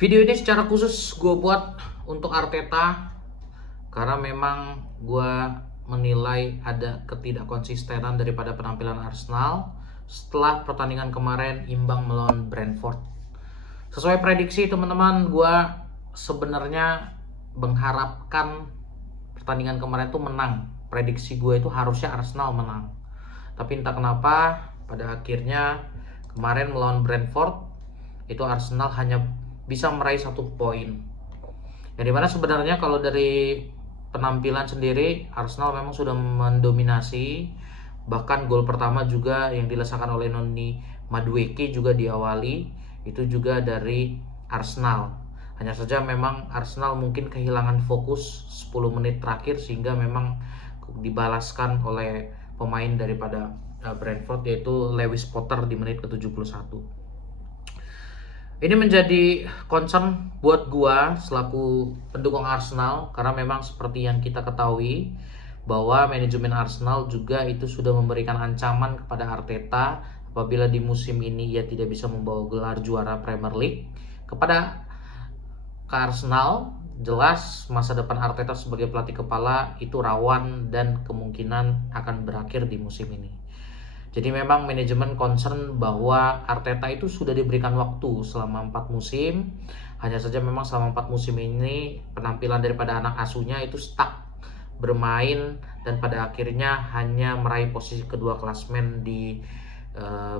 Video ini secara khusus gue buat untuk Arteta karena memang gue menilai ada ketidakkonsistenan daripada penampilan Arsenal setelah pertandingan kemarin imbang melawan Brentford. Sesuai prediksi teman-teman, gue sebenarnya mengharapkan pertandingan kemarin itu menang. Prediksi gue itu harusnya Arsenal menang. Tapi entah kenapa pada akhirnya kemarin melawan Brentford itu Arsenal hanya bisa meraih 1 poin. Yang dimana sebenarnya kalau dari penampilan sendiri Arsenal memang sudah mendominasi. Bahkan gol pertama juga yang dilesakan oleh Noni Madueke juga diawali itu juga dari Arsenal. Hanya saja memang Arsenal mungkin kehilangan fokus 10 menit terakhir sehingga memang dibalaskan oleh pemain daripada Brentford yaitu Lewis Potter di menit ke-71. Ini menjadi concern buat gua selaku pendukung Arsenal karena memang seperti yang kita ketahui bahwa manajemen Arsenal juga itu sudah memberikan ancaman kepada Arteta apabila di musim ini ia tidak bisa membawa gelar juara Premier League kepada Arsenal. Jelas masa depan Arteta sebagai pelatih kepala itu rawan dan kemungkinan akan berakhir di musim ini. Jadi memang manajemen concern bahwa Arteta itu sudah diberikan waktu selama 4 musim. Hanya saja memang selama 4 musim ini penampilan daripada anak asuhnya itu stuck bermain dan pada akhirnya hanya meraih posisi kedua klasmen di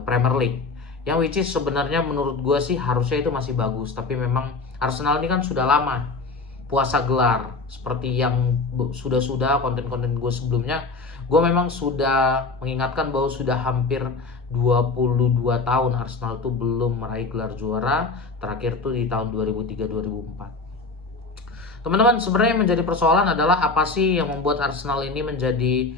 Premier League. Yang which is sebenarnya menurut gue sih harusnya itu masih bagus. Tapi memang Arsenal ini kan sudah lama puasa gelar. Seperti yang sudah konten-konten gue sebelumnya, gue memang sudah mengingatkan bahwa sudah hampir 22 tahun Arsenal tuh belum meraih gelar juara. Terakhir tuh di tahun 2003-2004. Teman-teman, sebenarnya yang menjadi persoalan adalah apa sih yang membuat Arsenal ini menjadi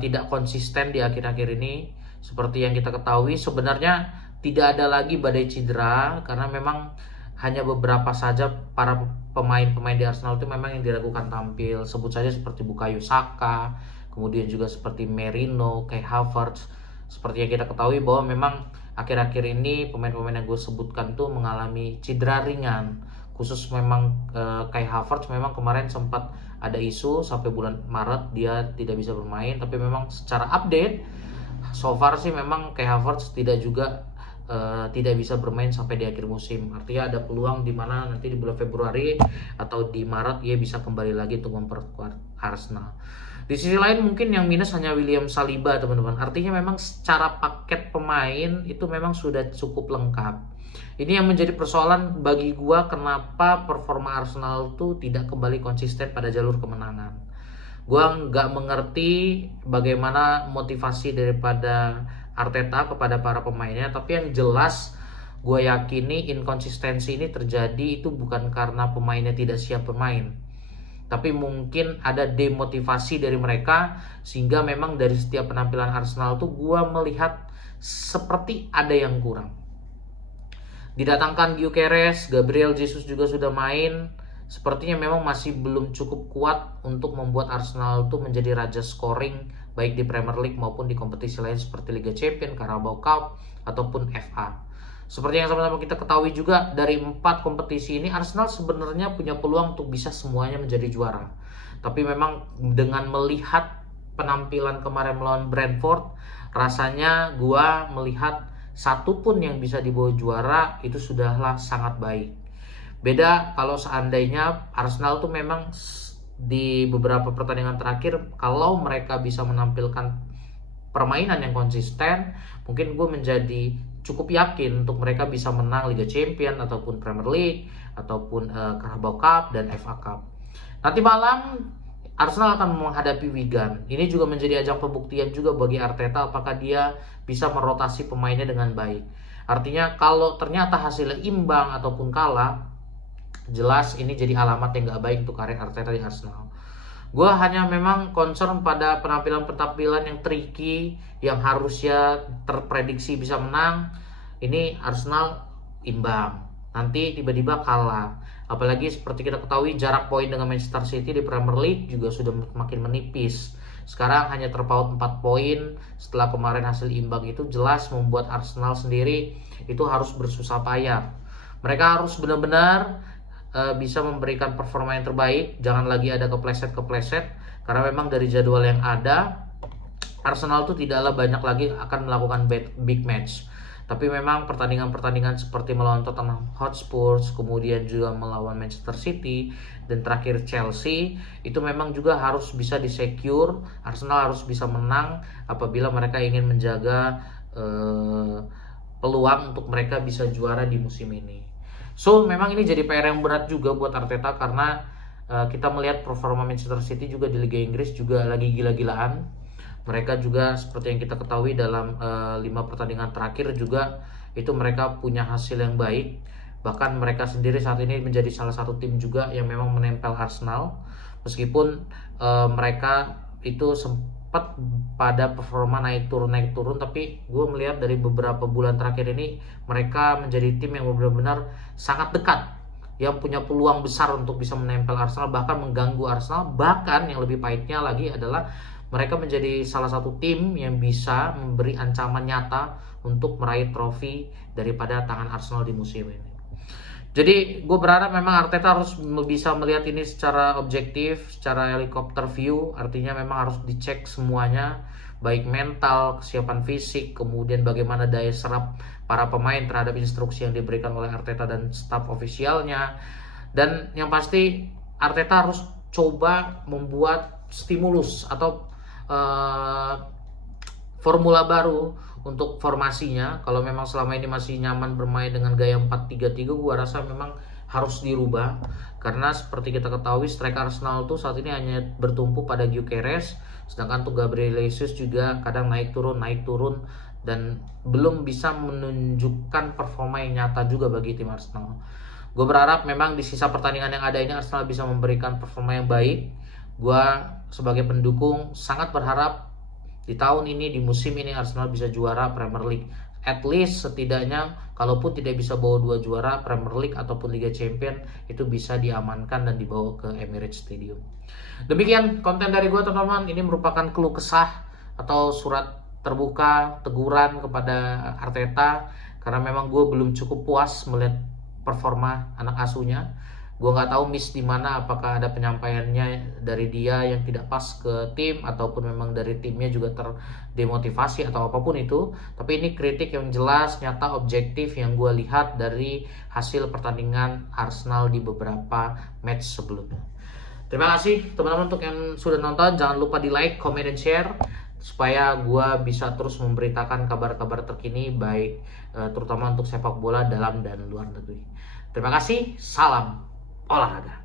tidak konsisten di akhir-akhir ini. Seperti yang kita ketahui sebenarnya tidak ada lagi badai cedera karena memang hanya beberapa saja para pemain-pemain di Arsenal itu memang yang diragukan tampil. Sebut saja seperti Bukayo Saka, kemudian juga seperti Merino, Kai Havertz. Seperti yang kita ketahui bahwa memang akhir-akhir ini pemain-pemain yang gue sebutkan tuh mengalami cedera ringan. Khusus memang Kai Havertz memang kemarin sempat ada isu sampai bulan Maret dia tidak bisa bermain. Tapi memang secara update so far sih memang Kai Havertz tidak bisa bermain sampai di akhir musim. Artinya ada peluang di mana nanti di bulan Februari atau di Maret ia bisa kembali lagi untuk memperkuat Arsenal. Di sisi lain mungkin yang minus hanya William Saliba teman-teman. Artinya memang secara paket pemain itu memang sudah cukup lengkap. Ini yang menjadi persoalan bagi gua kenapa performa Arsenal itu tidak kembali konsisten pada jalur kemenangan. Gua nggak mengerti bagaimana motivasi daripada Arteta kepada para pemainnya, tapi yang jelas gue yakini inkonsistensi ini terjadi itu bukan karena pemainnya tidak siap bermain, tapi mungkin ada demotivasi dari mereka sehingga memang dari setiap penampilan Arsenal tuh gue melihat seperti ada yang kurang. Didatangkan Gyökeres, Gabriel Jesus juga sudah main, sepertinya memang masih belum cukup kuat untuk membuat Arsenal itu menjadi raja scoring baik di Premier League maupun di kompetisi lain seperti Liga Champions, Carabao Cup ataupun FA. Seperti yang sama-sama kita ketahui juga dari 4 kompetisi ini Arsenal sebenarnya punya peluang untuk bisa semuanya menjadi juara. Tapi memang dengan melihat penampilan kemarin melawan Brentford, rasanya gua melihat satu pun yang bisa dibawa juara itu sudahlah sangat baik. Beda kalau seandainya Arsenal tuh memang di beberapa pertandingan terakhir kalau mereka bisa menampilkan permainan yang konsisten, mungkin gue menjadi cukup yakin untuk mereka bisa menang Liga Champions ataupun Premier League ataupun Carabao Cup dan FA Cup. Nanti malam Arsenal akan menghadapi Wigan. Ini juga menjadi ajang pembuktian juga bagi Arteta apakah dia bisa merotasi pemainnya dengan baik. Artinya kalau ternyata hasilnya imbang ataupun kalah, jelas ini jadi alamat yang gak baik untuk karir Arteta di Arsenal. Gue hanya memang concern pada penampilan-penampilan yang tricky, yang harusnya terprediksi bisa menang. Ini Arsenal imbang, nanti tiba-tiba kalah. Apalagi seperti kita ketahui jarak poin dengan Manchester City di Premier League juga sudah makin menipis. Sekarang hanya terpaut 4 poin setelah kemarin hasil imbang itu jelas membuat Arsenal sendiri itu harus bersusah payah Mereka harus benar-benar bisa memberikan performa yang terbaik, jangan lagi ada kepleset-kepleset, karena memang dari jadwal yang ada Arsenal tuh tidaklah banyak lagi akan melakukan big match. Tapi memang pertandingan-pertandingan seperti melawan Tottenham Hotspur, kemudian juga melawan Manchester City, dan terakhir Chelsea, itu memang juga harus bisa disecure. Arsenal harus bisa menang apabila mereka ingin menjaga peluang untuk mereka bisa juara di musim ini. So memang ini jadi PR yang berat juga buat Arteta, karena kita melihat performa Manchester City juga di Liga Inggris juga lagi gila-gilaan. Mereka juga seperti yang kita ketahui dalam 5 pertandingan terakhir juga itu mereka punya hasil yang baik. Bahkan mereka sendiri saat ini menjadi salah satu tim juga yang memang menempel Arsenal. Meskipun mereka itu sempat pada performa naik turun, tapi gue melihat dari beberapa bulan terakhir ini mereka menjadi tim yang benar-benar sangat dekat, yang punya peluang besar untuk bisa menempel Arsenal, bahkan mengganggu Arsenal. Bahkan yang lebih pahitnya lagi adalah mereka menjadi salah satu tim yang bisa memberi ancaman nyata untuk meraih trofi daripada tangan Arsenal di musim ini. Jadi gue berharap memang Arteta harus bisa melihat ini secara objektif, secara helikopter view. Artinya memang harus dicek semuanya, baik mental, kesiapan fisik, kemudian bagaimana daya serap para pemain terhadap instruksi yang diberikan oleh Arteta dan staf ofisialnya. Dan yang pasti Arteta harus coba membuat stimulus atau formula baru untuk formasinya. Kalau memang selama ini masih nyaman bermain dengan gaya 4-3-3, gua rasa memang harus dirubah, karena seperti kita ketahui striker Arsenal tuh saat ini hanya bertumpu pada Gyökeres, sedangkan tuh Gabriel Jesus juga kadang naik turun dan belum bisa menunjukkan performa yang nyata juga bagi tim Arsenal. Gue berharap memang di sisa pertandingan yang ada ini Arsenal bisa memberikan performa yang baik. Gue sebagai pendukung sangat berharap di tahun ini, di musim ini Arsenal bisa juara Premier League. At least setidaknya kalaupun tidak bisa bawa 2 juara Premier League ataupun Liga Champion, itu bisa diamankan dan dibawa ke Emirates Stadium. Demikian konten dari gue teman-teman. Ini merupakan keluh kesah atau surat terbuka teguran kepada Arteta, karena memang gue belum cukup puas melihat performa anak asuhnya. Gue nggak tahu miss di mana, apakah ada penyampaiannya dari dia yang tidak pas ke tim, ataupun memang dari timnya juga terdemotivasi atau apapun itu. Tapi ini kritik yang jelas, nyata, objektif yang gue lihat dari hasil pertandingan Arsenal di beberapa match sebelumnya. Terima kasih teman-teman untuk yang sudah nonton. Jangan lupa di like, comment, dan share supaya gue bisa terus memberitakan kabar-kabar terkini, baik terutama untuk sepak bola dalam dan luar negeri. Terima kasih, salam olahraga.